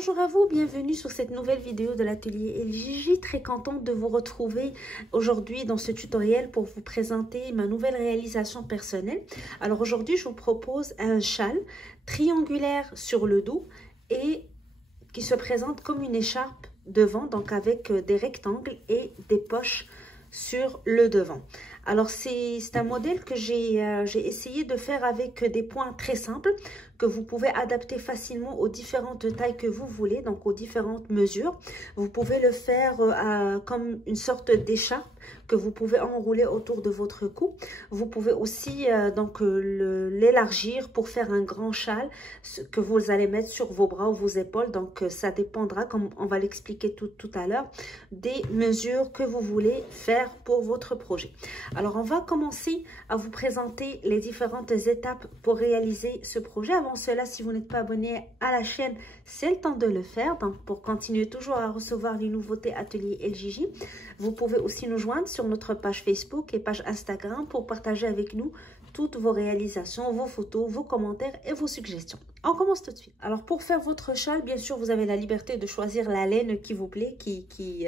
Bonjour à vous, bienvenue sur cette nouvelle vidéo de l'atelier LJJ. Très contente de vous retrouver aujourd'hui dans ce tutoriel pour vous présenter ma nouvelle réalisation personnelle. Alors aujourd'hui, je vous propose un châle triangulaire sur le dos et qui se présente comme une écharpe devant, donc avec des rectangles et des poches sur le devant. Alors c'est un modèle que j'ai essayé de faire avec des points très simples que vous pouvez adapter facilement aux différentes tailles que vous voulez, donc aux différentes mesures. Vous pouvez le faire comme une sorte d'écharpe que vous pouvez enrouler autour de votre cou. Vous pouvez aussi l'élargir pour faire un grand châle que vous allez mettre sur vos bras ou vos épaules. Donc ça dépendra, comme on va l'expliquer tout à l'heure, des mesures que vous voulez faire pour votre projet. Alors on va commencer à vous présenter les différentes étapes pour réaliser ce projet. Avant cela, si vous n'êtes pas abonné à la chaîne, c'est le temps de le faire. Donc pour continuer toujours à recevoir les nouveautés Atelier LJJ, vous pouvez aussi nous joindre sur notre page Facebook et page Instagram pour partager avec nous toutes vos réalisations, vos photos, vos commentaires et vos suggestions. On commence tout de suite. Alors pour faire votre châle, bien sûr, vous avez la liberté de choisir la laine qui vous plaît, qui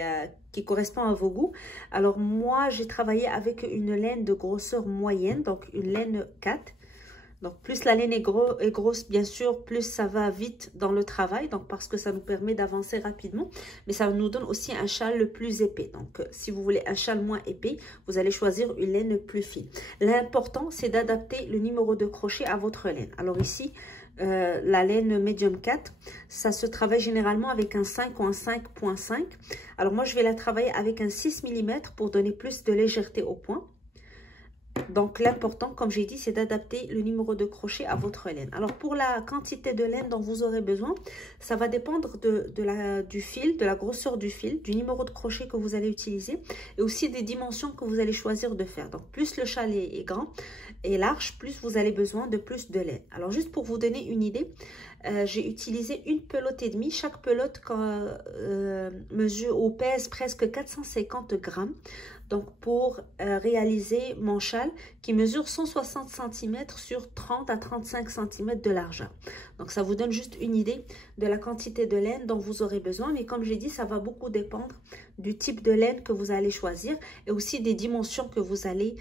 correspond à vos goûts. Alors moi, j'ai travaillé avec une laine de grosseur moyenne, donc une laine 4. Donc plus la laine est grosse, bien sûr, plus ça va vite dans le travail, donc parce que ça nous permet d'avancer rapidement. Mais ça nous donne aussi un châle le plus épais. Donc si vous voulez un châle moins épais, vous allez choisir une laine plus fine. L'important, c'est d'adapter le numéro de crochet à votre laine. Alors ici, la laine médium 4, ça se travaille généralement avec un 5 ou un 5.5. Alors moi, je vais la travailler avec un 6 mm pour donner plus de légèreté au point. Donc l'important, comme j'ai dit, c'est d'adapter le numéro de crochet à votre laine. Alors pour la quantité de laine dont vous aurez besoin, ça va dépendre du fil, de la grosseur du fil, du numéro de crochet que vous allez utiliser et aussi des dimensions que vous allez choisir de faire. Donc plus le châle est grand et large, plus vous avez besoin de plus de laine. Alors juste pour vous donner une idée, j'ai utilisé une pelote et demie. Chaque pelote mesure ou pèse presque 450 grammes. Donc pour réaliser mon châle qui mesure 160 cm sur 30 à 35 cm de largeur. Donc ça vous donne juste une idée de la quantité de laine dont vous aurez besoin. Mais comme j'ai dit, ça va beaucoup dépendre du type de laine que vous allez choisir et aussi des dimensions que vous allez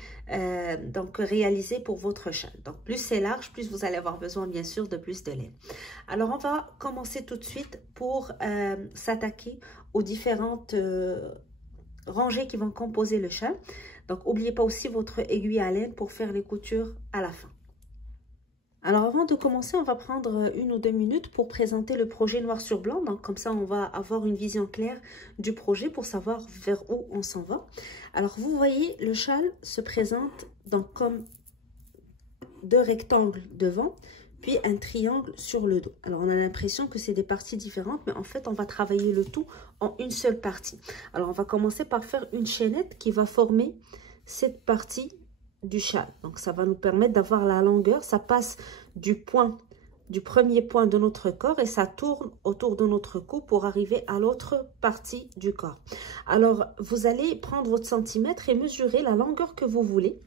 donc réaliser pour votre châle. Donc plus c'est large, plus vous allez avoir besoin bien sûr de plus de laine. Alors on va commencer tout de suite pour s'attaquer aux différentes rangées qui vont composer le châle. Donc n'oubliez pas aussi votre aiguille à laine pour faire les coutures à la fin. Alors avant de commencer, on va prendre 1 ou 2 minutes pour présenter le projet noir sur blanc. Donc comme ça, on va avoir une vision claire du projet pour savoir vers où on s'en va. Alors vous voyez, le châle se présente donc comme 2 rectangles devant, puis un triangle sur le dos. Alors on a l'impression que c'est des parties différentes, mais en fait on va travailler le tout en une seule partie. Alors on va commencer par faire une chaînette qui va former cette partie du châle. Donc ça va nous permettre d'avoir la longueur, ça passe du premier point de notre corps et ça tourne autour de notre cou pour arriver à l'autre partie du corps. Alors vous allez prendre votre centimètre et mesurer la longueur que vous voulez.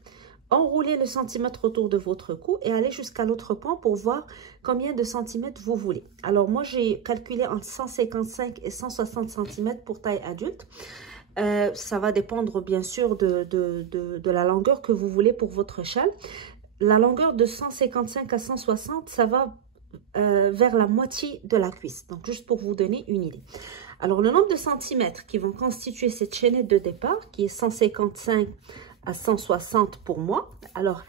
Enroulez le centimètre autour de votre cou et allez jusqu'à l'autre point pour voir combien de centimètres vous voulez. Alors moi j'ai calculé entre 155 et 160 cm pour taille adulte. Ça va dépendre bien sûr de la longueur que vous voulez pour votre châle. La longueur de 155 à 160, ça va vers la moitié de la cuisse. Donc juste pour vous donner une idée. Alors le nombre de centimètres qui vont constituer cette chaînette de départ qui est 155 à 160 pour moi. Alors,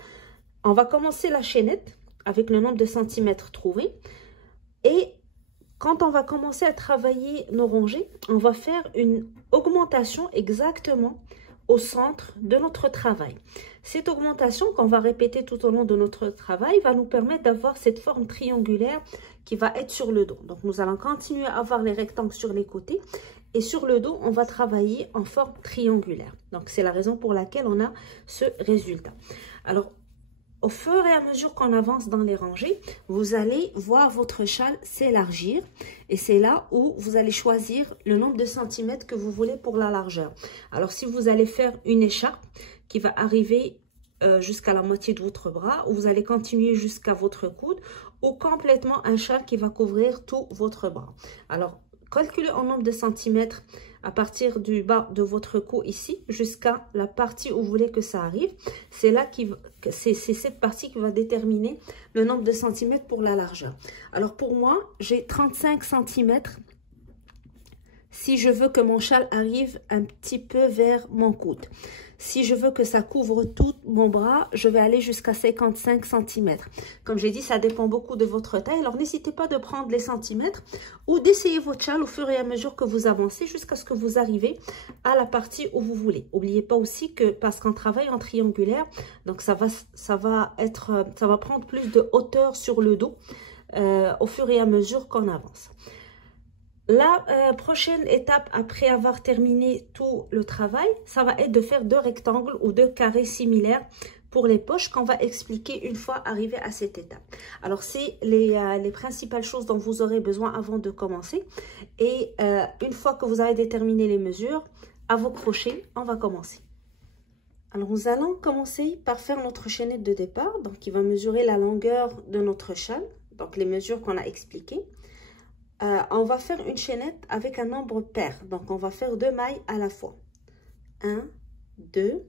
on va commencer la chaînette avec le nombre de centimètres trouvés. Et quand on va commencer à travailler nos rangées, on va faire une augmentation exactement au centre de notre travail. Cette augmentation qu'on va répéter tout au long de notre travail va nous permettre d'avoir cette forme triangulaire qui va être sur le dos. Donc, nous allons continuer à avoir les rectangles sur les côtés. Et sur le dos, on va travailler en forme triangulaire. Donc, c'est la raison pour laquelle on a ce résultat. Alors, au fur et à mesure qu'on avance dans les rangées, vous allez voir votre châle s'élargir. Et c'est là où vous allez choisir le nombre de centimètres que vous voulez pour la largeur. Alors, si vous allez faire une écharpe qui va arriver jusqu'à la moitié de votre bras, ou vous allez continuer jusqu'à votre coude, ou complètement un châle qui va couvrir tout votre bras. Alors, calculez en nombre de centimètres à partir du bas de votre cou ici jusqu'à la partie où vous voulez que ça arrive. C'est là c'est cette partie qui va déterminer le nombre de centimètres pour la largeur. Alors pour moi, j'ai 35 centimètres si je veux que mon châle arrive un petit peu vers mon coude. Si je veux que ça couvre tout mon bras, je vais aller jusqu'à 55 cm. Comme j'ai dit, ça dépend beaucoup de votre taille. Alors, n'hésitez pas de prendre les centimètres ou d'essayer votre châle au fur et à mesure que vous avancez jusqu'à ce que vous arrivez à la partie où vous voulez. N'oubliez pas aussi que, parce qu'on travaille en triangulaire, donc ça va prendre plus de hauteur sur le dos au fur et à mesure qu'on avance. La prochaine étape après avoir terminé tout le travail, ça va être de faire 2 rectangles ou 2 carrés similaires pour les poches qu'on va expliquer une fois arrivé à cette étape. Alors, c'est les principales choses dont vous aurez besoin avant de commencer. Et une fois que vous avez déterminé les mesures, à vos crochets, on va commencer. Alors, nous allons commencer par faire notre chaînette de départ. Donc, qui va mesurer la longueur de notre châle. Donc, les mesures qu'on a expliquées. On va faire une chaînette avec un nombre pair. Donc, on va faire 2 mailles à la fois. 1, 2,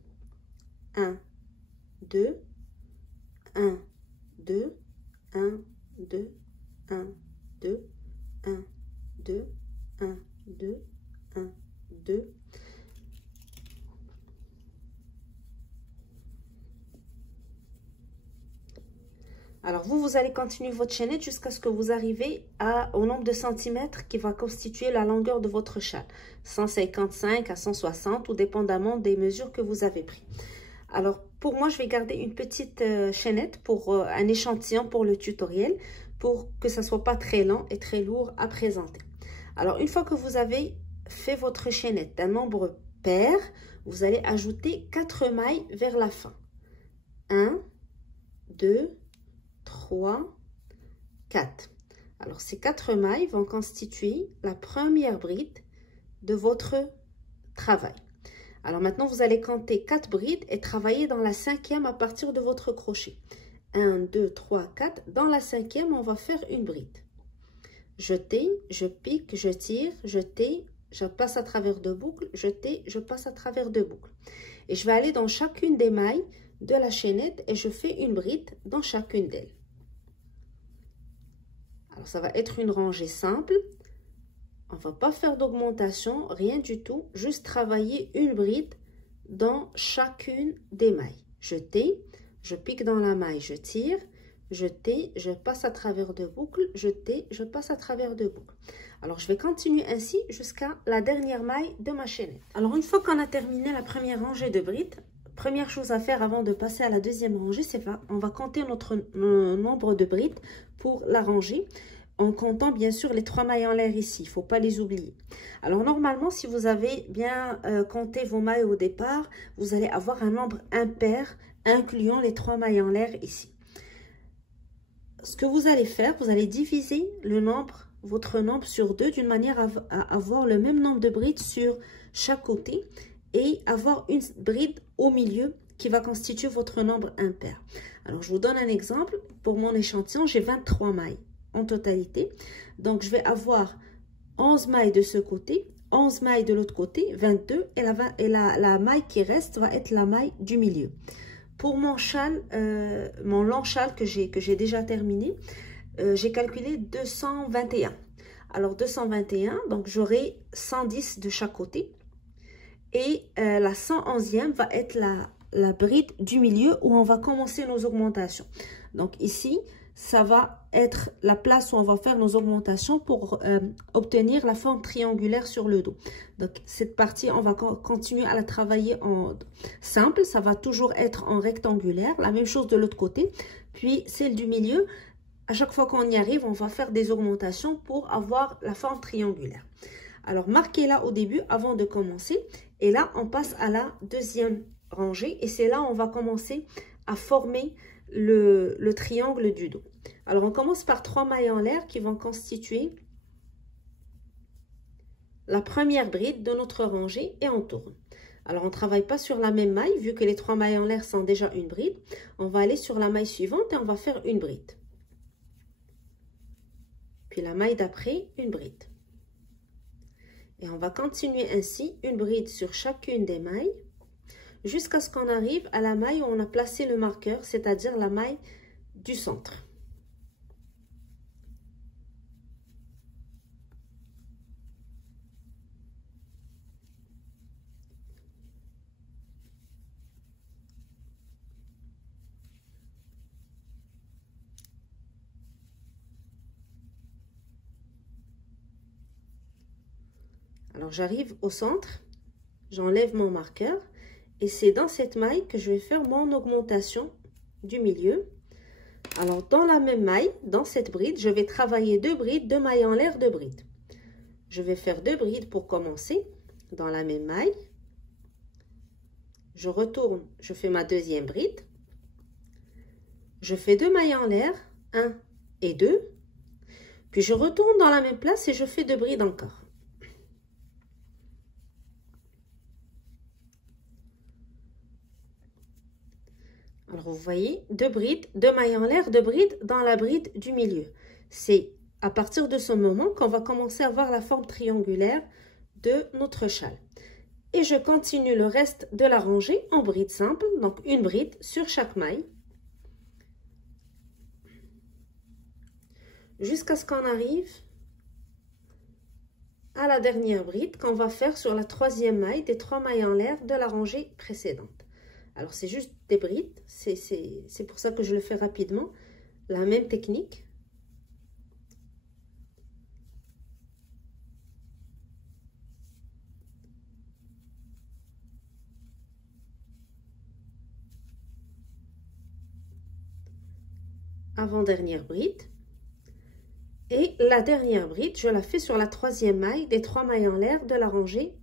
1, 2, 1, 2, 1, 2, 1, 2, 1, 2, 1, 2, 1, 2. Alors, vous allez continuer votre chaînette jusqu'à ce que vous arrivez au nombre de centimètres qui va constituer la longueur de votre châle. 155 à 160, ou dépendamment des mesures que vous avez prises. Alors, pour moi, je vais garder une petite chaînette pour un échantillon pour le tutoriel, pour que ça ne soit pas très lent et très lourd à présenter. Alors, une fois que vous avez fait votre chaînette d'un nombre pair, vous allez ajouter 4 mailles vers la fin. 1, 2, 3, 4. Alors, ces 4 mailles vont constituer la première bride de votre travail. Alors, maintenant, vous allez compter 4 brides et travailler dans la 5e à partir de votre crochet. 1, 2, 3, 4. Dans la 5e, on va faire une bride. Jeter, je pique, je tire, jeter, je passe à travers 2 boucles, jeter, je passe à travers 2 boucles. Et je vais aller dans chacune des mailles de la chaînette et je fais une bride dans chacune d'elles. Alors, ça va être une rangée simple. On ne va pas faire d'augmentation, rien du tout. Juste travailler une bride dans chacune des mailles. Jeter, je pique dans la maille, je tire, jeter, je passe à travers 2 boucles, jeter, je passe à travers 2 boucles. Alors, je vais continuer ainsi jusqu'à la dernière maille de ma chaînette. Alors, une fois qu'on a terminé la première rangée de brides, première chose à faire avant de passer à la deuxième rangée, c'est on va compter notre nombre de brides pour la rangée, en comptant bien sûr les 3 mailles en l'air ici, il ne faut pas les oublier. Alors normalement, si vous avez bien compté vos mailles au départ, vous allez avoir un nombre impair incluant les 3 mailles en l'air ici. Ce que vous allez faire, vous allez diviser votre nombre sur 2 d'une manière à avoir le même nombre de brides sur chaque côté et avoir une bride au milieu qui va constituer votre nombre impair. Alors, je vous donne un exemple. Pour mon échantillon, j'ai 23 mailles en totalité. Donc, je vais avoir 11 mailles de ce côté, 11 mailles de l'autre côté, 22. Et la maille qui reste va être la maille du milieu. Pour mon châle, mon long châle que j'ai déjà terminé, j'ai calculé 221. Alors, 221, donc j'aurai 110 de chaque côté. Et la 111e va être la bride du milieu où on va commencer nos augmentations. Donc ici, ça va être la place où on va faire nos augmentations pour obtenir la forme triangulaire sur le dos. Donc cette partie, on va continuer à la travailler en simple. Ça va toujours être en rectangulaire. La même chose de l'autre côté. Puis celle du milieu, à chaque fois qu'on y arrive, on va faire des augmentations pour avoir la forme triangulaire. Alors marquez-la au début avant de commencer. Et là, on passe à la deuxième rangée. Et c'est là où on va commencer à former le triangle du dos. Alors, on commence par 3 mailles en l'air qui vont constituer la première bride de notre rangée et on tourne. Alors, on ne travaille pas sur la même maille vu que les 3 mailles en l'air sont déjà une bride. On va aller sur la maille suivante et on va faire une bride. puis la maille d'après, une bride. Et on va continuer ainsi, une bride sur chacune des mailles, jusqu'à ce qu'on arrive à la maille où on a placé le marqueur, c'est-à-dire la maille du centre. Alors j'arrive au centre, j'enlève mon marqueur et c'est dans cette maille que je vais faire mon augmentation du milieu. Alors dans la même maille, dans cette bride, je vais travailler 2 brides, 2 mailles en l'air, 2 brides. Je vais faire 2 brides pour commencer dans la même maille. Je retourne, je fais ma deuxième bride. Je fais 2 mailles en l'air, 1 et 2. Puis je retourne dans la même place et je fais 2 brides encore. Alors, vous voyez, 2 brides, 2 mailles en l'air, 2 brides dans la bride du milieu. C'est à partir de ce moment qu'on va commencer à voir la forme triangulaire de notre châle. Et je continue le reste de la rangée en bride simple, donc une bride sur chaque maille. Jusqu'à ce qu'on arrive à la dernière bride qu'on va faire sur la 3e maille des 3 mailles en l'air de la rangée précédente. Alors, c'est juste des brides, c'est pour ça que je le fais rapidement. La même technique. Avant-dernière bride. Et la dernière bride, je la fais sur la 3e maille des 3 mailles en l'air de la rangée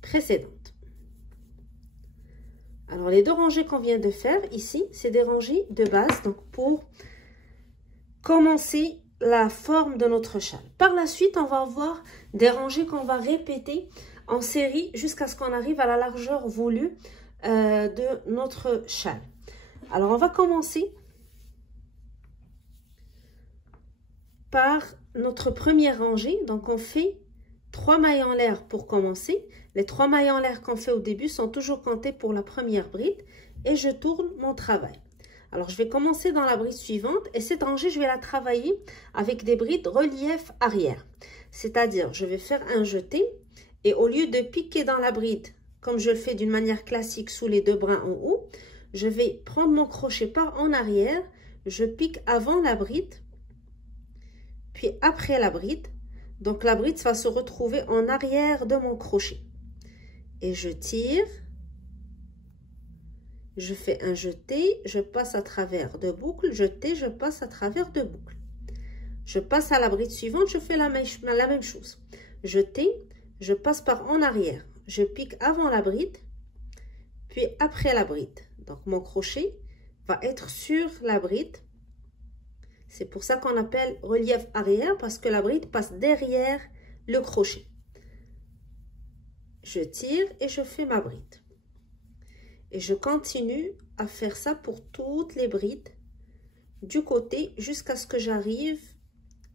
précédente. Alors, les 2 rangées qu'on vient de faire ici, c'est des rangées de base, donc pour commencer la forme de notre châle. Par la suite, on va avoir des rangées qu'on va répéter en série jusqu'à ce qu'on arrive à la largeur voulue de notre châle. Alors, on va commencer par notre première rangée. Donc, on fait 3 mailles en l'air pour commencer. Les 3 mailles en l'air qu'on fait au début sont toujours comptées pour la première bride et je tourne mon travail. Alors, je vais commencer dans la bride suivante et cette rangée, je vais la travailler avec des brides relief arrière. C'est-à-dire, je vais faire un jeté et au lieu de piquer dans la bride, comme je le fais d'une manière classique sous les 2 brins en haut, je vais prendre mon crochet par en arrière, je pique avant la bride, puis après la bride. Donc, la bride va se retrouver en arrière de mon crochet. Et je tire, je fais un jeté, je passe à travers 2 boucles, jeté, je passe à travers 2 boucles. Je passe à la bride suivante, je fais la même chose. Jeté, je passe par en arrière, je pique avant la bride, puis après la bride. Donc, mon crochet va être sur la bride. C'est pour ça qu'on appelle relief arrière, parce que la bride passe derrière le crochet. Je tire et je fais ma bride. Et je continue à faire ça pour toutes les brides du côté jusqu'à ce que j'arrive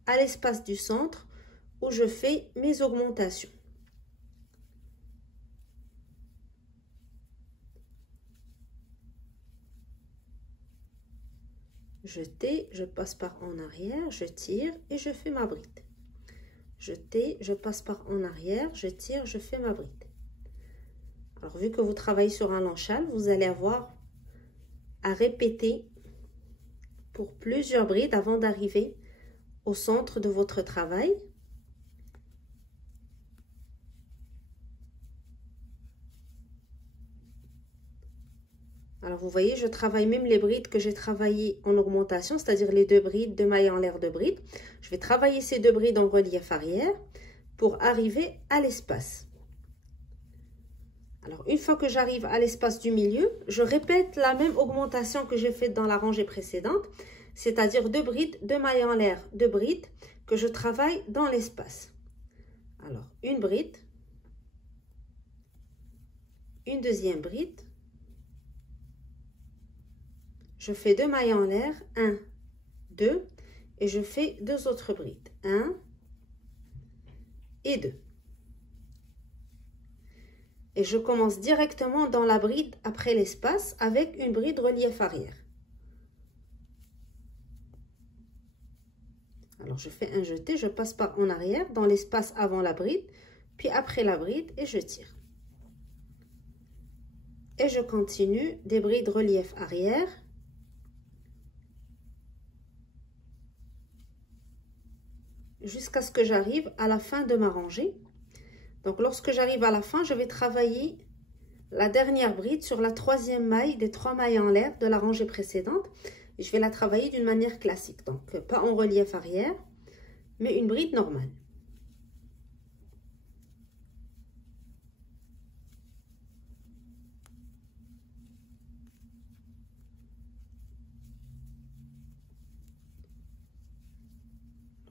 à l'espace du centre où je fais mes augmentations. Jeté, je passe par en arrière, je tire et je fais ma bride. Jeté, je passe par en arrière, je tire, je fais ma bride. Alors, vu que vous travaillez sur un long châle, vous allez avoir à répéter pour plusieurs brides avant d'arriver au centre de votre travail. Alors, vous voyez, je travaille même les brides que j'ai travaillées en augmentation, c'est-à-dire les 2 brides, 2 mailles en l'air, 2 brides. Je vais travailler ces 2 brides en relief arrière pour arriver à l'espace. Alors, une fois que j'arrive à l'espace du milieu, je répète la même augmentation que j'ai faite dans la rangée précédente, c'est-à-dire 2 brides, 2 mailles en l'air, 2 brides que je travaille dans l'espace. Alors, une bride, une deuxième bride, je fais 2 mailles en l'air, 1, 2, et je fais 2 autres brides. 1 et 2. Et je commence directement dans la bride après l'espace avec une bride relief arrière. Alors, je fais un jeté, je passe par en arrière, dans l'espace avant la bride, puis après la bride, et je tire. Et je continue des brides relief arrière. Jusqu'à ce que j'arrive à la fin de ma rangée. Donc, lorsque j'arrive à la fin, je vais travailler la dernière bride sur la 3e maille des 3 mailles en l'air de la rangée précédente. Et je vais la travailler d'une manière classique. Donc, pas en relief arrière, mais une bride normale.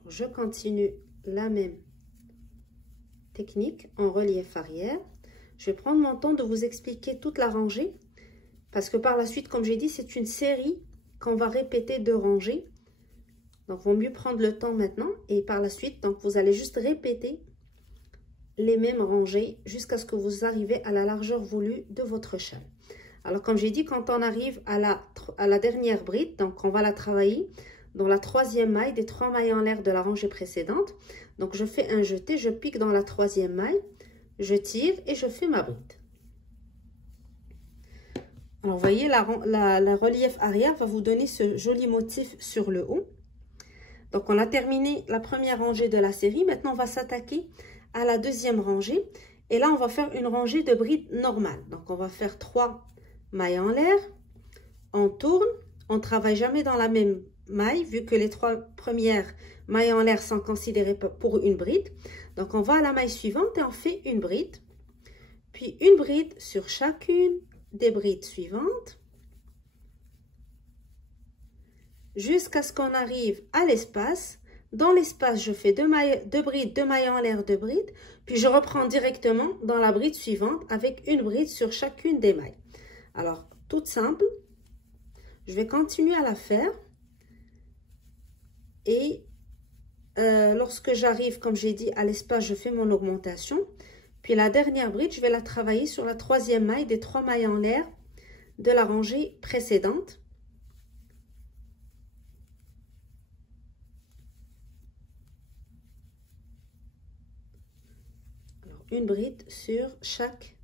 Je continue la même technique en relief arrière. Je vais prendre mon temps de vous expliquer toute la rangée parce que par la suite, comme j'ai dit, c'est une série qu'on va répéter de rangées. Donc, il vaut mieux prendre le temps maintenant et par la suite, donc vous allez juste répéter les mêmes rangées jusqu'à ce que vous arrivez à la largeur voulue de votre châle. Alors, comme j'ai dit, quand on arrive à la dernière bride, donc on va la travailler dans la 3e maille des 3 mailles en l'air de la rangée précédente. Donc, je fais un jeté, je pique dans la 3e maille, je tire et je fais ma bride. Alors, vous voyez, la relief arrière va vous donner ce joli motif sur le haut. Donc, on a terminé la première rangée de la série. Maintenant, on va s'attaquer à la 2e rangée. Et là, on va faire une rangée de brides normale. Donc, on va faire 3 mailles en l'air. On tourne. On ne travaille jamais dans la même maille, vu que les 3 premières mailles en l'air sont considérées pour une bride. Donc, on va à la maille suivante et on fait une bride. Puis, une bride sur chacune des brides suivantes. Jusqu'à ce qu'on arrive à l'espace. Dans l'espace, je fais 2 brides, 2 mailles en l'air, 2 brides. Puis, je reprends directement dans la bride suivante avec une bride sur chacune des mailles. Alors, toute simple. Je vais continuer à la faire. Et lorsque j'arrive, comme j'ai dit, à l'espace, je fais mon augmentation. Puis, la dernière bride, je vais la travailler sur la 3e maille des 3 mailles en l'air de la rangée précédente. Une bride sur chaque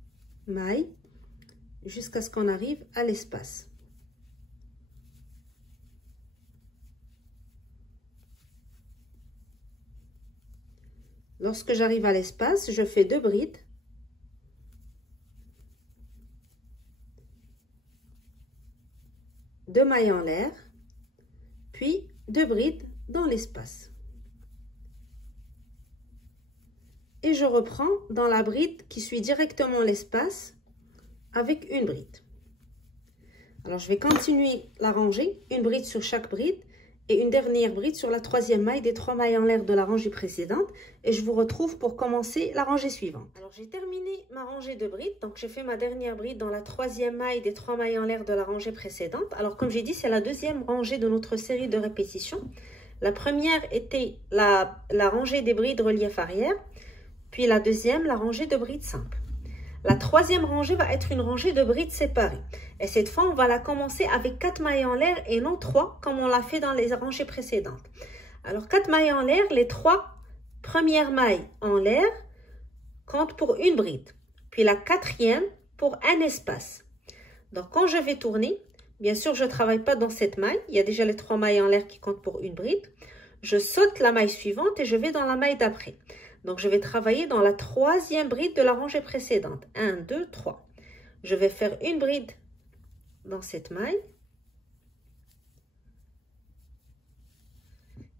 maille jusqu'à ce qu'on arrive à l'espace. Lorsque j'arrive à l'espace, je fais 2 brides. Deux mailles en l'air, puis 2 brides dans l'espace. Et je reprends dans la bride qui suit directement l'espace avec une bride. Alors, je vais continuer la rangée, une bride sur chaque bride et une dernière bride sur la 3e maille des 3 mailles en l'air de la rangée précédente. Et je vous retrouve pour commencer la rangée suivante. Alors, j'ai terminé ma rangée de brides. Donc, j'ai fait ma dernière bride dans la 3e maille des 3 mailles en l'air de la rangée précédente. Alors, comme j'ai dit, c'est la 2e rangée de notre série de répétitions. La première était la rangée des brides relief arrière. Puis la deuxième, la rangée de brides simples. La 3e rangée va être une rangée de brides séparées. Et cette fois, on va la commencer avec 4 mailles en l'air et non 3, comme on l'a fait dans les rangées précédentes. Alors, 4 mailles en l'air, les 3 premières mailles en l'air comptent pour une bride. Puis la 4e pour un espace. Donc, quand je vais tourner, bien sûr, je ne travaille pas dans cette maille. Il y a déjà les 3 mailles en l'air qui comptent pour une bride. Je saute la maille suivante et je vais dans la maille d'après. Donc, je vais travailler dans la 3e bride de la rangée précédente. 1, 2, 3. Je vais faire une bride dans cette maille.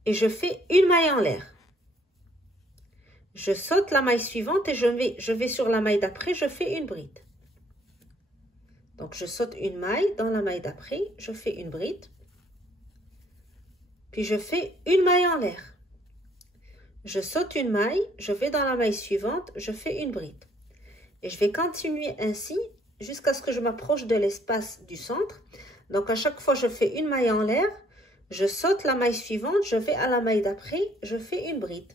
Et je fais une maille en l'air. Je saute la maille suivante et je vais sur la maille d'après, je fais une bride. Donc, je saute une maille dans la maille d'après, je fais une bride. Puis, je fais une maille en l'air. Je saute une maille, je vais dans la maille suivante, je fais une bride. Et je vais continuer ainsi jusqu'à ce que je m'approche de l'espace du centre. Donc, à chaque fois, je fais une maille en l'air, je saute la maille suivante, je vais à la maille d'après, je fais une bride.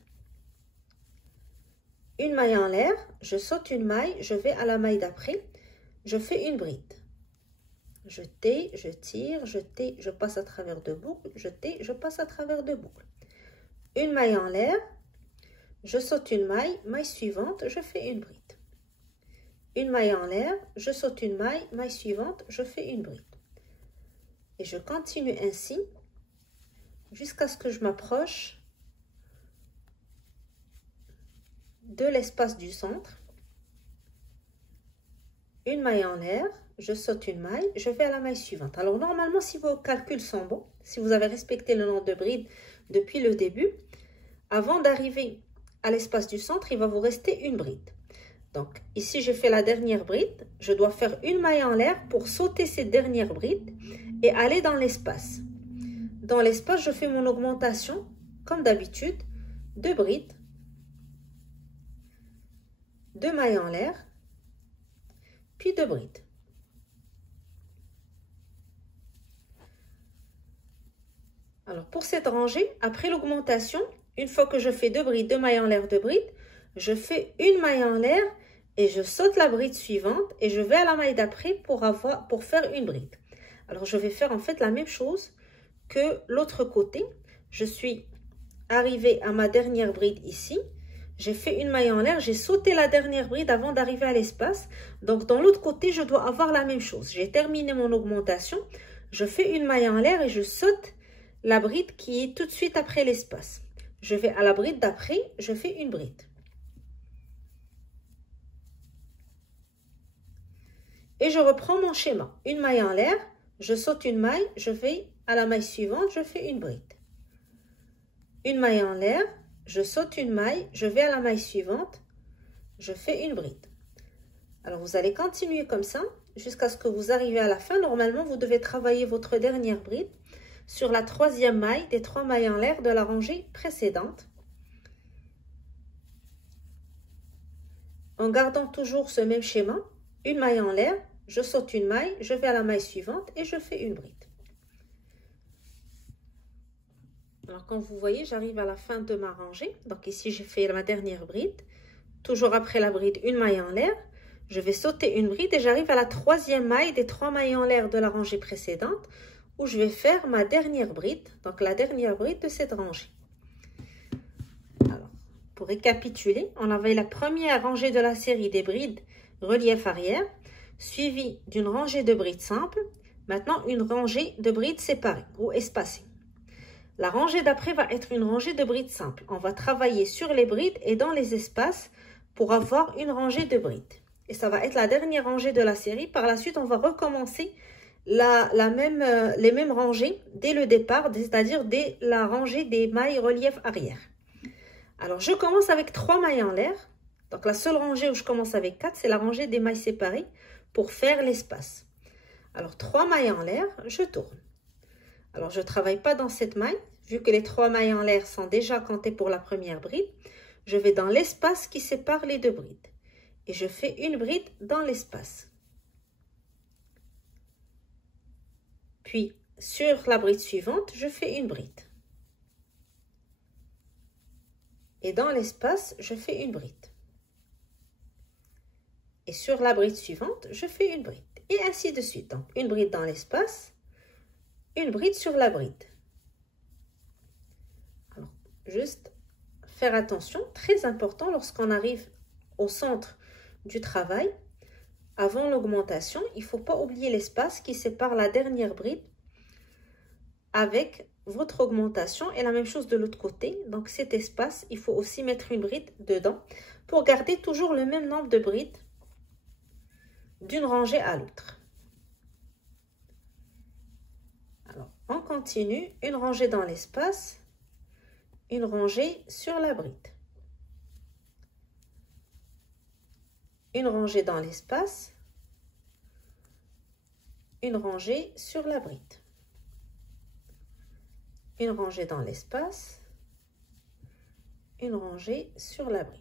Une maille en l'air, je saute une maille, je vais à la maille d'après, je fais une bride. Je tais, je tire, je tais, je passe à travers de boucles, je tais, je passe à travers de boucles. Une maille en l'air, je saute une maille, maille suivante, je fais une bride. Une maille en l'air, je saute une maille, maille suivante, je fais une bride. Et je continue ainsi jusqu'à ce que je m'approche de l'espace du centre. Une maille en l'air, je saute une maille, je vais à la maille suivante. Alors normalement, si vos calculs sont bons, si vous avez respecté le nombre de brides depuis le début, avant d'arriver à l'espace du centre, il va vous rester une bride. Donc ici, j'ai fait la dernière bride, je dois faire une maille en l'air pour sauter cette dernière bride et aller dans l'espace. Dans l'espace, je fais mon augmentation, comme d'habitude, 2 brides, 2 mailles en l'air, puis 2 brides. Alors pour cette rangée, après l'augmentation, une fois que je fais 2 brides, 2 mailles en l'air, 2 brides, je fais une maille en l'air et je saute la bride suivante et je vais à la maille d'après pour faire une bride. Alors je vais faire en fait la même chose que l'autre côté. Je suis arrivée à ma dernière bride ici. J'ai fait une maille en l'air, j'ai sauté la dernière bride avant d'arriver à l'espace. Donc dans l'autre côté, je dois avoir la même chose. J'ai terminé mon augmentation, je fais une maille en l'air et je saute la bride qui est tout de suite après l'espace. Je vais à la bride d'après, je fais une bride. Et je reprends mon schéma. Une maille en l'air, je saute une maille, je vais à la maille suivante, je fais une bride. Une maille en l'air, je saute une maille, je vais à la maille suivante, je fais une bride. Alors vous allez continuer comme ça jusqu'à ce que vous arriviez à la fin. Normalement, vous devez travailler votre dernière bride sur la 3e maille des 3 mailles en l'air de la rangée précédente. En gardant toujours ce même schéma, une maille en l'air, je saute une maille, je vais à la maille suivante et je fais une bride. Alors comme vous voyez, j'arrive à la fin de ma rangée. Donc ici, j'ai fait ma dernière bride. Toujours après la bride, une maille en l'air. Je vais sauter une bride et j'arrive à la 3e maille des 3 mailles en l'air de la rangée précédente où je vais faire ma dernière bride. Donc la dernière bride de cette rangée. Alors, pour récapituler, on avait la première rangée de la série des brides relief arrière, suivie d'une rangée de brides simples. Maintenant, une rangée de brides séparées ou espacées. La rangée d'après va être une rangée de brides simples. On va travailler sur les brides et dans les espaces pour avoir une rangée de brides. Et ça va être la dernière rangée de la série. Par la suite, on va recommencer les mêmes rangées dès le départ, c'est-à-dire dès la rangée des mailles relief arrière. Alors, je commence avec 3 mailles en l'air. Donc, la seule rangée où je commence avec 4, c'est la rangée des mailles séparées pour faire l'espace. Alors, 3 mailles en l'air, je tourne. Alors, je ne travaille pas dans cette maille, vu que les 3 mailles en l'air sont déjà comptées pour la première bride. Je vais dans l'espace qui sépare les 2 brides. Et je fais une bride dans l'espace. Puis, sur la bride suivante, je fais une bride. Et dans l'espace, je fais une bride. Et sur la bride suivante, je fais une bride. Et ainsi de suite. Donc, une bride dans l'espace, une bride sur la bride. Alors, juste faire attention, très important lorsqu'on arrive au centre du travail, avant l'augmentation, il ne faut pas oublier l'espace qui sépare la dernière bride avec votre augmentation et la même chose de l'autre côté. Donc cet espace, il faut aussi mettre une bride dedans pour garder toujours le même nombre de brides d'une rangée à l'autre. Alors, on continue, une rangée dans l'espace, une rangée sur la bride. Une rangée dans l'espace, une rangée sur la bride. Une rangée dans l'espace, une rangée sur la bride.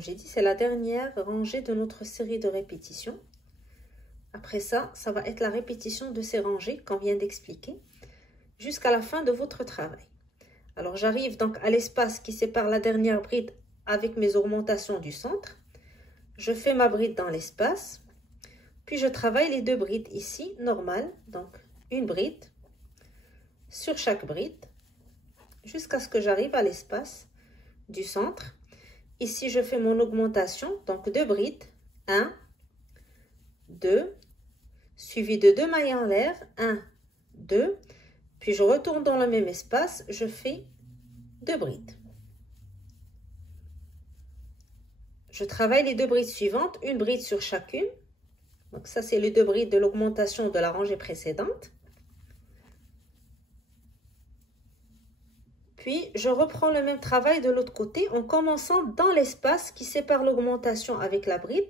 comme j'ai dit, c'est la dernière rangée de notre série de répétitions. Après ça, ça va être la répétition de ces rangées qu'on vient d'expliquer jusqu'à la fin de votre travail. Alors, j'arrive donc à l'espace qui sépare la dernière bride avec mes augmentations du centre. Je fais ma bride dans l'espace. Puis, je travaille les deux brides ici, normales. Donc, une bride sur chaque bride jusqu'à ce que j'arrive à l'espace du centre. Ici, je fais mon augmentation. Donc, deux brides. 1, 2, suivi de 2 mailles en l'air. 1, 2. Puis, je retourne dans le même espace. Je fais 2 brides. Je travaille les deux brides suivantes, une bride sur chacune. Donc ça, c'est les deux brides de l'augmentation de la rangée précédente. Puis, je reprends le même travail de l'autre côté en commençant dans l'espace qui sépare l'augmentation avec la bride.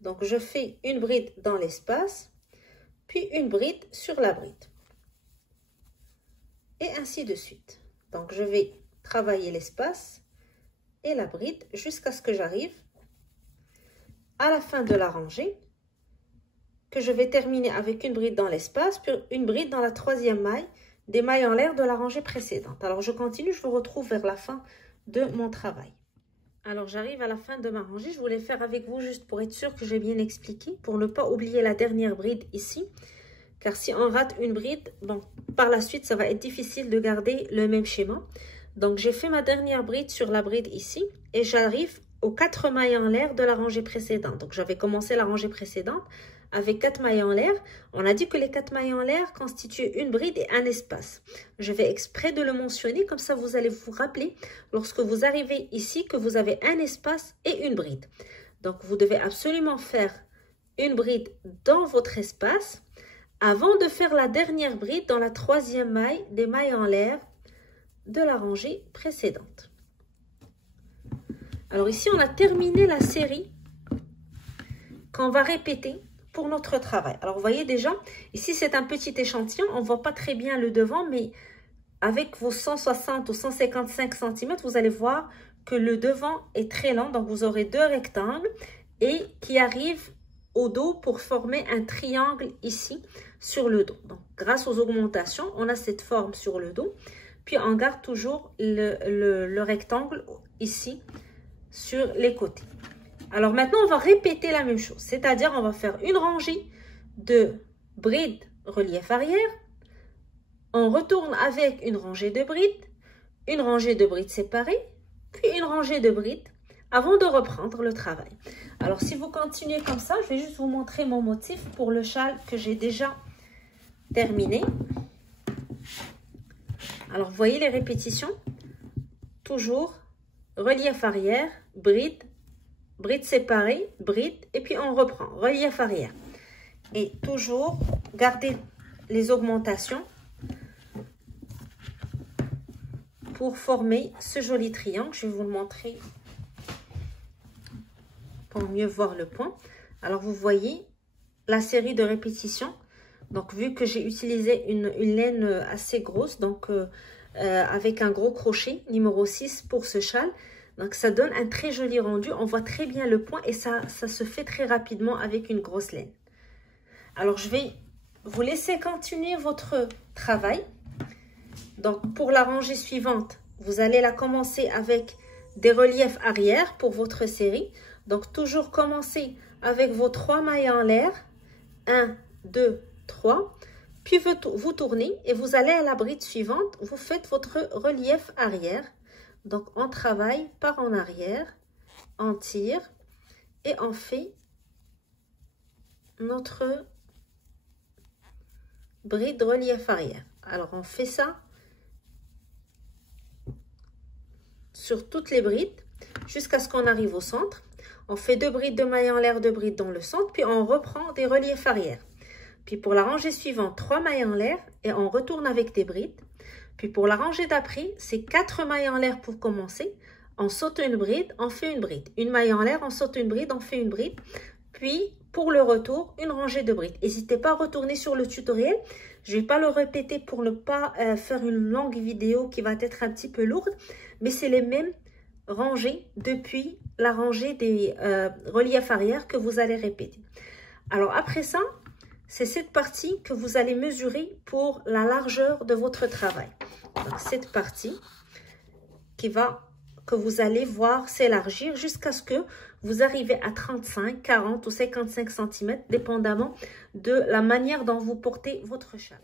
Donc, je fais une bride dans l'espace, puis une bride sur la bride. Et ainsi de suite. Donc, je vais travailler l'espace et la bride jusqu'à ce que j'arrive à la fin de la rangée, que je vais terminer avec une bride dans l'espace, puis une bride dans la troisième maille des mailles en l'air de la rangée précédente. Alors, je continue, je vous retrouve vers la fin de mon travail. Alors, j'arrive à la fin de ma rangée. Je voulais faire avec vous juste pour être sûr que j'ai bien expliqué, pour ne pas oublier la dernière bride ici. Car si on rate une bride, bon, par la suite, ça va être difficile de garder le même schéma. Donc, j'ai fait ma dernière bride sur la bride ici et j'arrive aux 4 mailles en l'air de la rangée précédente. Donc, j'avais commencé la rangée précédente avec 4 mailles en l'air. On a dit que les 4 mailles en l'air constituent une bride et un espace. Je vais exprès de le mentionner, comme ça vous allez vous rappeler lorsque vous arrivez ici que vous avez un espace et une bride. Donc, vous devez absolument faire une bride dans votre espace avant de faire la dernière bride dans la troisième maille des mailles en l'air de la rangée précédente. Alors ici, on a terminé la série qu'on va répéter pour notre travail. Alors, vous voyez déjà, ici, c'est un petit échantillon. On ne voit pas très bien le devant, mais avec vos 160 ou 155 cm, vous allez voir que le devant est très lent. Donc, vous aurez deux rectangles et qui arrivent au dos pour former un triangle ici sur le dos. Donc, grâce aux augmentations, on a cette forme sur le dos. Puis, on garde toujours le rectangle ici sur les côtés. Alors, maintenant, on va répéter la même chose. C'est-à-dire, on va faire une rangée de brides relief arrière. On retourne avec une rangée de brides séparées, puis une rangée de brides avant de reprendre le travail. Alors, si vous continuez comme ça, je vais juste vous montrer mon motif pour le châle que j'ai déjà terminé. Alors, vous voyez les répétitions. Toujours relief arrière, bride séparée, bride, et puis on reprend, relief arrière. Et toujours garder les augmentations pour former ce joli triangle. Je vais vous le montrer pour mieux voir le point. Alors, vous voyez la série de répétitions. Donc, vu que j'ai utilisé une laine assez grosse, donc avec un gros crochet, numéro 6 pour ce châle, donc ça donne un très joli rendu. On voit très bien le point et ça se fait très rapidement avec une grosse laine. Alors, je vais vous laisser continuer votre travail. Donc, pour la rangée suivante, vous allez la commencer avec des reliefs arrière pour votre série. Donc, toujours commencer avec vos 3 mailles en l'air. 1, 2, 3. Puis, vous tournez et vous allez à la bride suivante. Vous faites votre relief arrière. Donc, on travaille par en arrière, on tire et on fait notre bride relief arrière. Alors, on fait ça sur toutes les brides jusqu'à ce qu'on arrive au centre. On fait 2 brides de mailles en l'air, 2 brides dans le centre, puis on reprend des reliefs arrière. Puis pour la rangée suivante, 3 mailles en l'air et on retourne avec des brides. Puis pour la rangée d'après, c'est 4 mailles en l'air pour commencer. On saute une bride, on fait une bride. Une maille en l'air, on saute une bride, on fait une bride. Puis pour le retour, une rangée de brides. N'hésitez pas à retourner sur le tutoriel. Je ne vais pas le répéter pour ne pas faire une longue vidéo qui va être un petit peu lourde. Mais c'est les mêmes rangée depuis la rangée des reliefs arrière que vous allez répéter. Alors après ça, c'est cette partie que vous allez mesurer pour la largeur de votre travail. Donc cette partie que vous allez voir s'élargir jusqu'à ce que vous arrivez à 35, 40 ou 55 cm, dépendamment de la manière dont vous portez votre châle.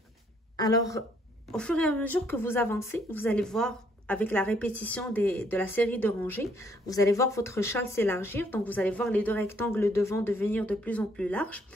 Alors, au fur et à mesure que vous avancez, vous allez voir avec la répétition de la série de rangées, vous allez voir votre châle s'élargir. Donc, vous allez voir les deux rectangles devant devenir de plus en plus larges.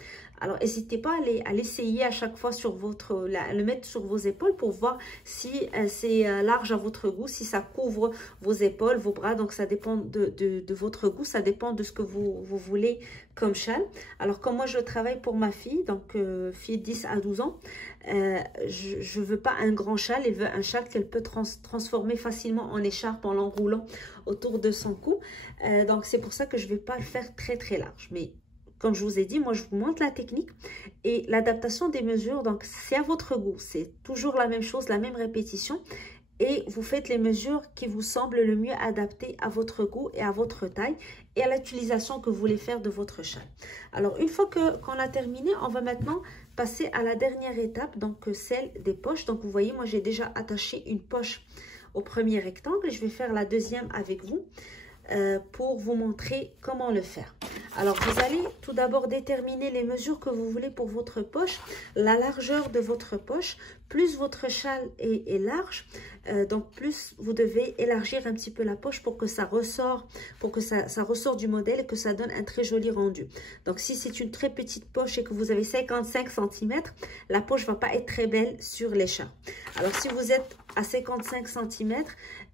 Alors, n'hésitez pas à l'essayer à chaque fois sur le mettre sur vos épaules pour voir si c'est large à votre goût, si ça couvre vos épaules, vos bras. Donc, ça dépend de votre goût, ça dépend de ce que vous voulez comme châle. Alors, comme moi, je travaille pour ma fille, donc fille de 10 à 12 ans, je ne veux pas un grand châle, elle veut un châle qu'elle peut transformer facilement en écharpe en l'enroulant autour de son cou. Donc, c'est pour ça que je ne vais pas le faire très, très large. Mais comme je vous ai dit, moi, je vous montre la technique et l'adaptation des mesures. Donc, c'est à votre goût. C'est toujours la même chose, la même répétition. Et vous faites les mesures qui vous semblent le mieux adaptées à votre goût et à votre taille et à l'utilisation que vous voulez faire de votre châle. Alors, une fois qu'on a terminé, on va maintenant passer à la dernière étape, donc celle des poches. Donc, vous voyez, moi, j'ai déjà attaché une poche au premier rectangle. Je vais faire la deuxième avec vous pour vous montrer comment le faire. Alors, vous allez tout d'abord déterminer les mesures que vous voulez pour votre poche, la largeur de votre poche. Plus votre châle est large, donc plus vous devez élargir un petit peu la poche pour que ça ressort, du modèle et que ça donne un très joli rendu. Donc, si c'est une très petite poche et que vous avez 55 cm, la poche ne va pas être très belle sur l'écharpe. Alors, si vous êtes à 55 cm,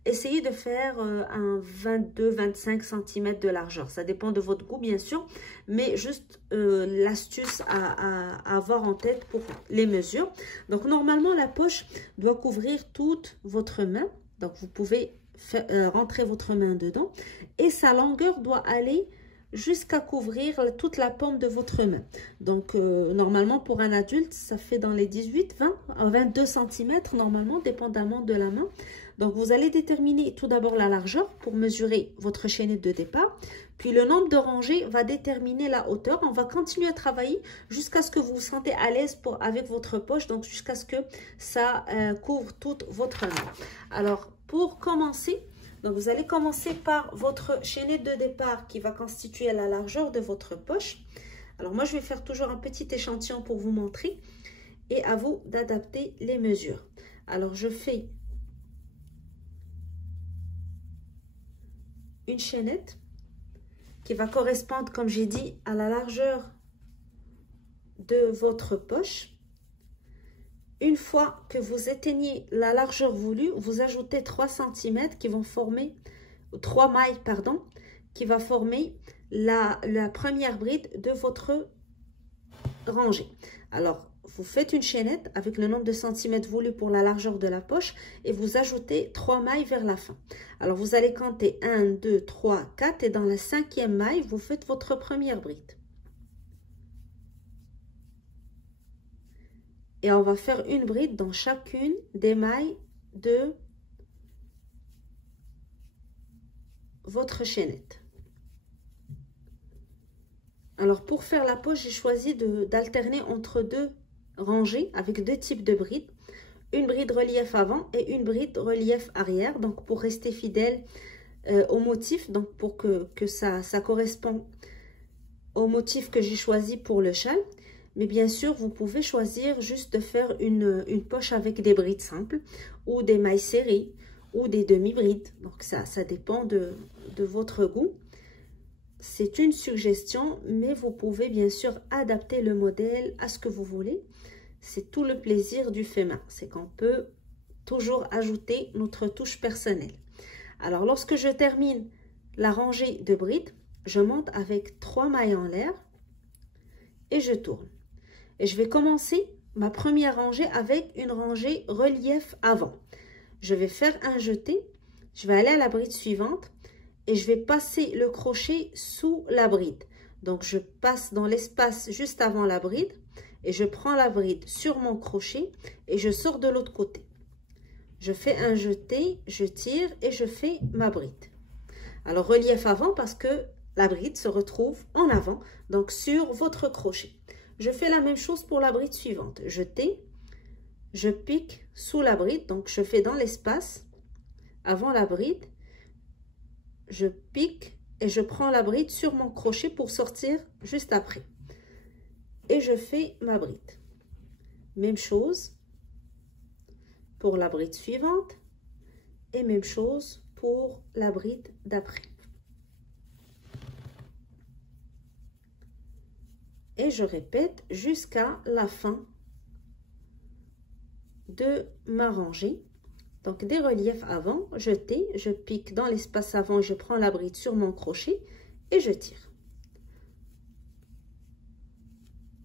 essayez de faire un 22-25 cm de largeur. Ça dépend de votre goût, bien sûr, mais juste l'astuce à avoir en tête pour les mesures. Donc, normalement, la poche doit couvrir toute votre main. Donc, vous pouvez rentrer votre main dedans. Et sa longueur doit aller jusqu'à couvrir toute la paume de votre main. Donc, normalement, pour un adulte, ça fait dans les 18, 20, 22 cm, normalement, dépendamment de la main. Donc, vous allez déterminer tout d'abord la largeur pour mesurer votre chaînette de départ. Puis, le nombre de rangées va déterminer la hauteur. On va continuer à travailler jusqu'à ce que vous vous sentez à l'aise avec votre poche. Donc, jusqu'à ce que ça couvre toute votre main. Alors, pour commencer, donc vous allez commencer par votre chaînette de départ qui va constituer la largeur de votre poche. Alors, moi, je vais faire toujours un petit échantillon pour vous montrer et à vous d'adapter les mesures. Alors, je fais une chaînette qui va correspondre, comme j'ai dit, à la largeur de votre poche. Une fois que vous atteignez la largeur voulue, vous ajoutez 3 cm qui vont former, 3 mailles, pardon, qui va former la première bride de votre rangée. Alors, vous faites une chaînette avec le nombre de centimètres voulu pour la largeur de la poche et vous ajoutez 3 mailles vers la fin. Alors, vous allez compter 1, 2, 3, 4 et dans la 5e maille, vous faites votre première bride. Et on va faire une bride dans chacune des mailles de votre chaînette. Alors, pour faire la poche, j'ai choisi d'alterner entre deux rangées avec deux types de brides. Une bride relief avant et une bride relief arrière. Donc, pour rester fidèle au motif, donc pour que ça correspond au motif que j'ai choisi pour le châle. Mais bien sûr, vous pouvez choisir juste de faire une poche avec des brides simples ou des mailles serrées ou des demi-brides. Donc, ça dépend de votre goût. C'est une suggestion, mais vous pouvez bien sûr adapter le modèle à ce que vous voulez. C'est tout le plaisir du fait main. C'est qu'on peut toujours ajouter notre touche personnelle. Alors, lorsque je termine la rangée de brides, je monte avec 3 mailles en l'air et je tourne. Et je vais commencer ma première rangée avec une rangée relief avant. Je vais faire un jeté, je vais aller à la bride suivante et je vais passer le crochet sous la bride. Donc, je passe dans l'espace juste avant la bride et je prends la bride sur mon crochet et je sors de l'autre côté. Je fais un jeté, je tire et je fais ma bride. Alors, relief avant parce que la bride se retrouve en avant, donc sur votre crochet. Je fais la même chose pour la bride suivante. Je tais, je pique sous la bride, donc je fais dans l'espace avant la bride, je pique et je prends la bride sur mon crochet pour sortir juste après. Et je fais ma bride. Même chose pour la bride suivante et même chose pour la bride d'après. Et je répète jusqu'à la fin de ma rangée. Donc des reliefs avant, je tais, je pique dans l'espace avant, je prends la bride sur mon crochet et je tire.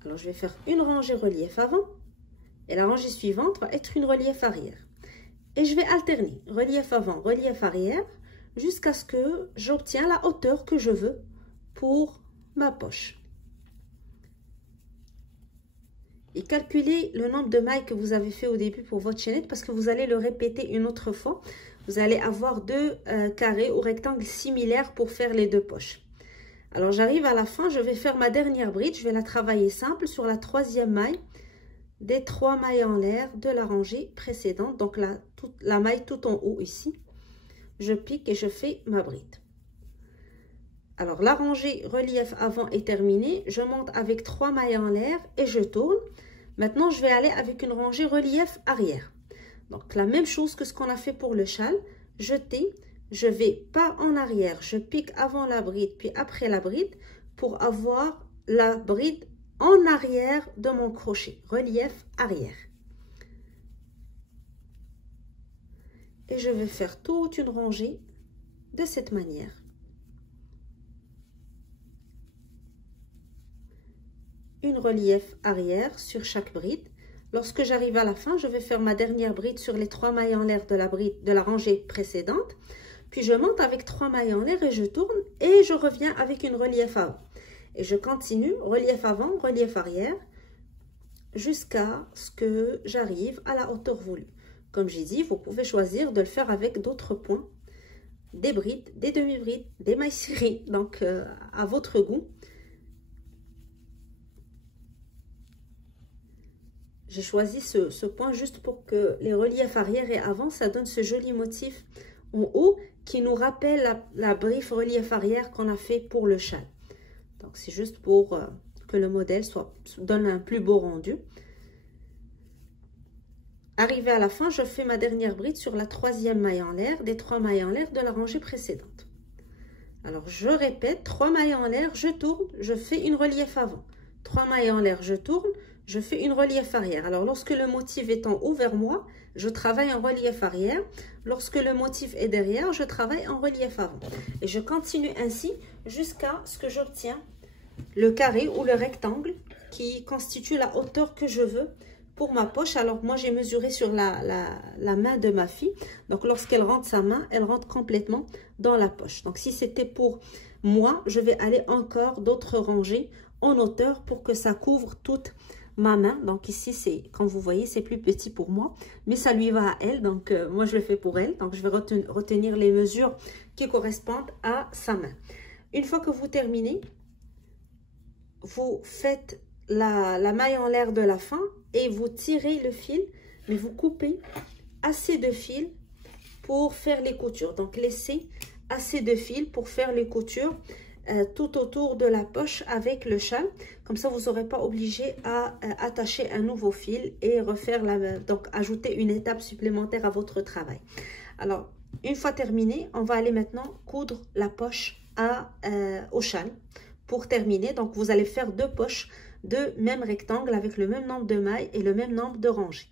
Alors je vais faire une rangée relief avant et la rangée suivante va être une relief arrière. Et je vais alterner relief avant, relief arrière jusqu'à ce que j'obtienne la hauteur que je veux pour ma poche. Et calculez le nombre de mailles que vous avez fait au début pour votre chaînette parce que vous allez le répéter une autre fois. Vous allez avoir deux carrés ou rectangles similaires pour faire les deux poches. Alors j'arrive à la fin, je vais faire ma dernière bride. Je vais la travailler simple sur la troisième maille des 3 mailles en l'air de la rangée précédente. Donc la maille tout en haut ici. Je pique et je fais ma bride. Alors la rangée relief avant est terminée. Je monte avec 3 mailles en l'air et je tourne. Maintenant, je vais aller avec une rangée relief arrière. Donc, la même chose que ce qu'on a fait pour le châle. Je tais, je vais pas en arrière. Je pique avant la bride, puis après la bride pour avoir la bride en arrière de mon crochet. Relief arrière. Et je vais faire toute une rangée de cette manière. Une relief arrière sur chaque bride. Lorsque j'arrive à la fin, je vais faire ma dernière bride sur les 3 mailles en l'air de la bride de la rangée précédente. Puis je monte avec 3 mailles en l'air et je tourne et je reviens avec une relief avant. Et je continue relief avant, relief arrière jusqu'à ce que j'arrive à la hauteur voulue. Comme j'ai dit, vous pouvez choisir de le faire avec d'autres points, des brides, des demi-brides, des mailles cirées, donc à votre goût. J'ai choisi ce point juste pour que les reliefs arrière et avant, ça donne ce joli motif en haut qui nous rappelle la bride relief arrière qu'on a fait pour le châle. Donc, c'est juste pour que le modèle donne un plus beau rendu. Arrivé à la fin, je fais ma dernière bride sur la troisième maille en l'air, des 3 mailles en l'air de la rangée précédente. Alors, je répète, 3 mailles en l'air, je tourne, je fais une relief avant. 3 mailles en l'air, je tourne, je fais une relief arrière. Alors, lorsque le motif est en haut vers moi, je travaille en relief arrière. Lorsque le motif est derrière, je travaille en relief avant. Et je continue ainsi jusqu'à ce que j'obtiens le carré ou le rectangle qui constitue la hauteur que je veux pour ma poche. Alors, moi, j'ai mesuré sur la main de ma fille. Donc, lorsqu'elle rentre sa main, elle rentre complètement dans la poche. Donc, si c'était pour moi, je vais aller encore d'autres rangées en hauteur pour que ça couvre toute ma main. Donc ici, c'est, comme vous voyez, c'est plus petit pour moi, mais ça lui va à elle. Donc moi, je le fais pour elle. Donc je vais retenir les mesures qui correspondent à sa main. Une fois que vous terminez, vous faites la maille en l'air de la fin et vous tirez le fil, mais vous coupez assez de fil pour faire les coutures. Donc laissez assez de fil pour faire les coutures tout autour de la poche avec le châle. Comme ça, vous ne serez pas obligé à attacher un nouveau fil et refaire donc ajouter une étape supplémentaire à votre travail. Alors, une fois terminé, on va aller maintenant coudre la poche au châle. Pour terminer, donc vous allez faire 2 poches de même rectangle avec le même nombre de mailles et le même nombre de rangées.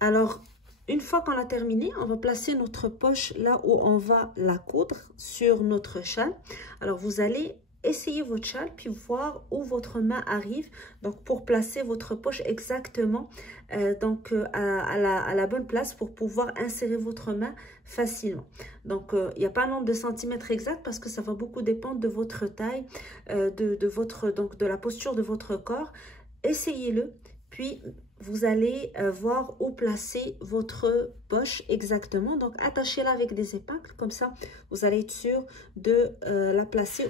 Alors, une fois qu'on a terminé, on va placer notre poche là où on va la coudre sur notre châle. Alors, vous allez essayer votre châle puis voir où votre main arrive. Donc, pour placer votre poche exactement à la bonne place pour pouvoir insérer votre main facilement. Donc, il n'y a pas un nombre de centimètres exact parce que ça va beaucoup dépendre de votre taille, de la posture de votre corps. Essayez-le, puis vous allez voir où placer votre poche exactement. Donc, attachez-la avec des épingles. Comme ça, vous allez être sûr de la placer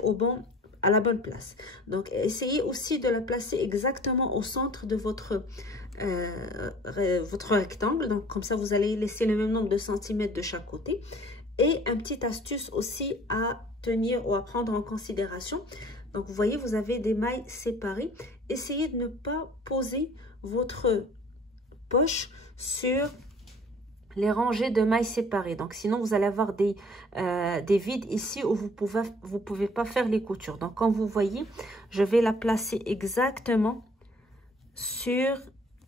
à la bonne place. Donc, essayez aussi de la placer exactement au centre de votre rectangle. Donc, comme ça, vous allez laisser le même nombre de centimètres de chaque côté. Et une petite astuce aussi à tenir ou à prendre en considération. Donc, vous voyez, vous avez des mailles séparées. Essayez de ne pas poser votre poche sur les rangées de mailles séparées. Donc, sinon, vous allez avoir des vides ici où vous pouvez pas faire les coutures. Donc, comme vous voyez, je vais la placer exactement sur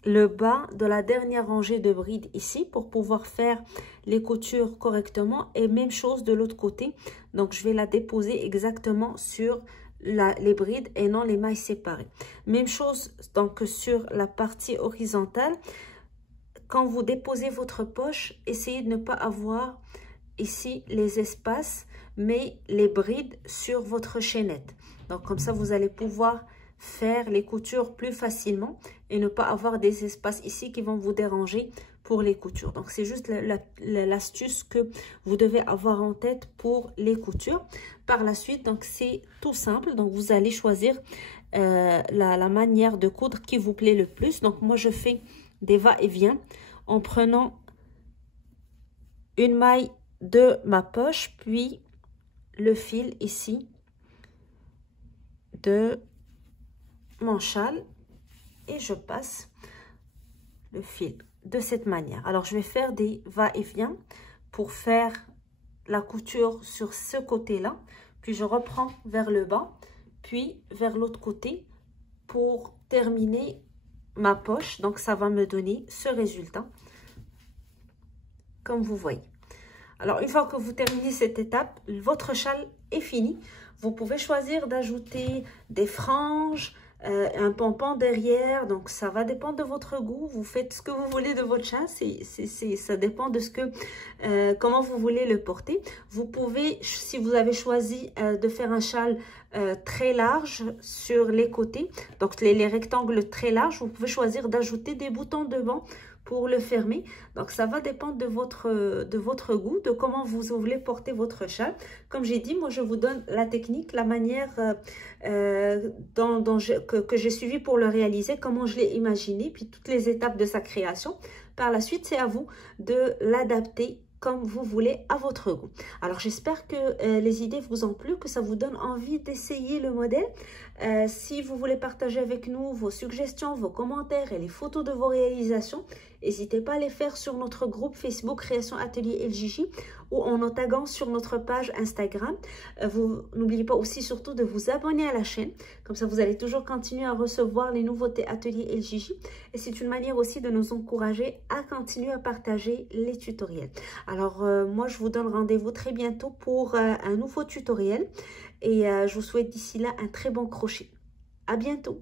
le bas de la dernière rangée de brides ici pour pouvoir faire les coutures correctement. Et même chose de l'autre côté. Donc, je vais la déposer exactement sur les brides et non les mailles séparées. Même chose donc sur la partie horizontale. Quand vous déposez votre poche, essayez de ne pas avoir ici les espaces, mais les brides sur votre chaînette. Donc, comme ça, vous allez pouvoir faire les coutures plus facilement et ne pas avoir des espaces ici qui vont vous déranger pour les coutures. Donc, c'est juste l'astuce que vous devez avoir en tête pour les coutures. Par la suite, donc c'est tout simple. Donc, vous allez choisir la manière de coudre qui vous plaît le plus. Donc, moi, je fais des va-et-vient en prenant une maille de ma poche, puis le fil ici de mon châle et je passe le fil de cette manière. Alors, je vais faire des va-et-vient pour faire la couture sur ce côté-là, puis je reprends vers le bas, puis vers l'autre côté pour terminer ma poche. Donc, ça va me donner ce résultat, comme vous voyez. Alors, une fois que vous terminez cette étape, votre châle est fini. Vous pouvez choisir d'ajouter des franges, un pompon derrière. Donc, ça va dépendre de votre goût. Vous faites ce que vous voulez de votre châle. Ça dépend de comment vous voulez le porter. Vous pouvez, si vous avez choisi de faire un châle très large sur les côtés, donc les rectangles très larges, vous pouvez choisir d'ajouter des boutons devant pour le fermer. Donc, ça va dépendre de votre goût, de comment vous voulez porter votre châle. Comme j'ai dit, moi, je vous donne la technique, la manière que j'ai suivi pour le réaliser, comment je l'ai imaginé, puis toutes les étapes de sa création. Par la suite, c'est à vous de l'adapter comme vous voulez à votre goût. Alors, j'espère que les idées vous ont plu, que ça vous donne envie d'essayer le modèle. Si vous voulez partager avec nous vos suggestions, vos commentaires et les photos de vos réalisations, n'hésitez pas à les faire sur notre groupe Facebook Création Atelier LJJ ou en nous taguant sur notre page Instagram. N'oubliez pas aussi surtout de vous abonner à la chaîne. Comme ça, vous allez toujours continuer à recevoir les nouveautés Atelier LJJ. Et c'est une manière aussi de nous encourager à continuer à partager les tutoriels. Alors, moi, je vous donne rendez-vous très bientôt pour un nouveau tutoriel. Et je vous souhaite d'ici là un très bon crochet. À bientôt!